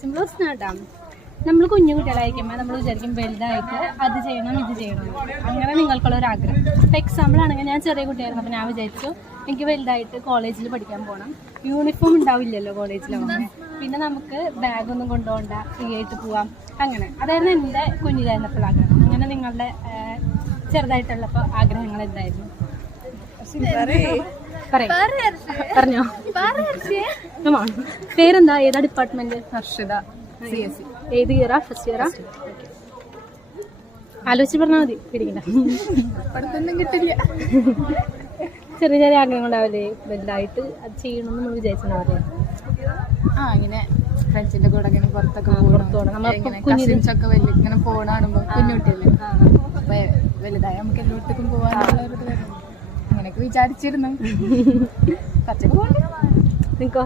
Simple പ്രശ്നം കേട്ടോ. നമ്മൾ കുഞ്ഞു കുട്ടികളായിരിക്കുമ്പോൾ നമ്മൾ വിചാരിക്കും വലുതായിട്ട് അത് ചെയ്യണം ഇത് ചെയ്യണം, അങ്ങനെ നിങ്ങൾക്കുള്ള ഒരു ആഗ്രഹം. ഇപ്പോൾ എക്സാമ്പിൾ ആണെങ്കിൽ ഞാൻ ചെറിയ കുട്ടിയായിരുന്നു, അപ്പോൾ ഞാൻ വിചാരിച്ചു എനിക്ക് വലുതായിട്ട് കോളേജിൽ പഠിക്കാൻ പോകണം. യൂണിഫോം ഉണ്ടാവില്ലല്ലോ കോളേജിലാവുമ്പോൾ, പിന്നെ നമുക്ക് ബാഗൊന്നും കൊണ്ടുപോകണ്ട, ഫ്രീ ആയിട്ട് പോവാം. അങ്ങനെ അതായിരുന്നു എൻ്റെ കുഞ്ഞിലായിരുന്നപ്പോൾ ആഗ്രഹം. അങ്ങനെ നിങ്ങളുടെ ചെറുതായിട്ടുള്ളപ്പോൾ ആഗ്രഹങ്ങൾ എന്തായിരുന്നു? പറഞ്ഞോ. പേരെന്താ? ഏതാ ഡിപ്പാർട്ട്മെന്റ്? ഹർഷിത, CSE. ഏത് ഇയറാ? ഫസ്റ്റ് ഇയറാ? ആലോചിച്ച് പറഞ്ഞാൽ മതി, പിടിക്കണ്ട. പഠിത്തൊന്നും കിട്ടില്ല. ചെറിയ ചെറിയ ആഗ്രഹങ്ങളുണ്ടാവില്ലേ വലുതായിട്ട് അത് ചെയ്യണമെന്ന് നമ്മൾ വിചാരിച്ചിട്ടുണ്ടാവില്ലേ? ഇങ്ങനെ ഫ്രണ്ട്സിന്റെ കൂടെ ഇങ്ങനെ പുറത്തൊക്കെ കസിൻസ് ഒക്കെ വലിയ ഇങ്ങനെ പോണാണുമ്പോ കുഞ്ഞുകുട്ടിയല്ലേ, അപ്പൊ വലുതായ നമുക്ക് എല്ലായിടത്തേക്കും പോകാനുള്ള ഒരു അങ്ങനെയൊക്കെ വിചാരിച്ചിരുന്നു. കുറച്ചൊക്കെ പോകണ്ടേ. നിക്കോ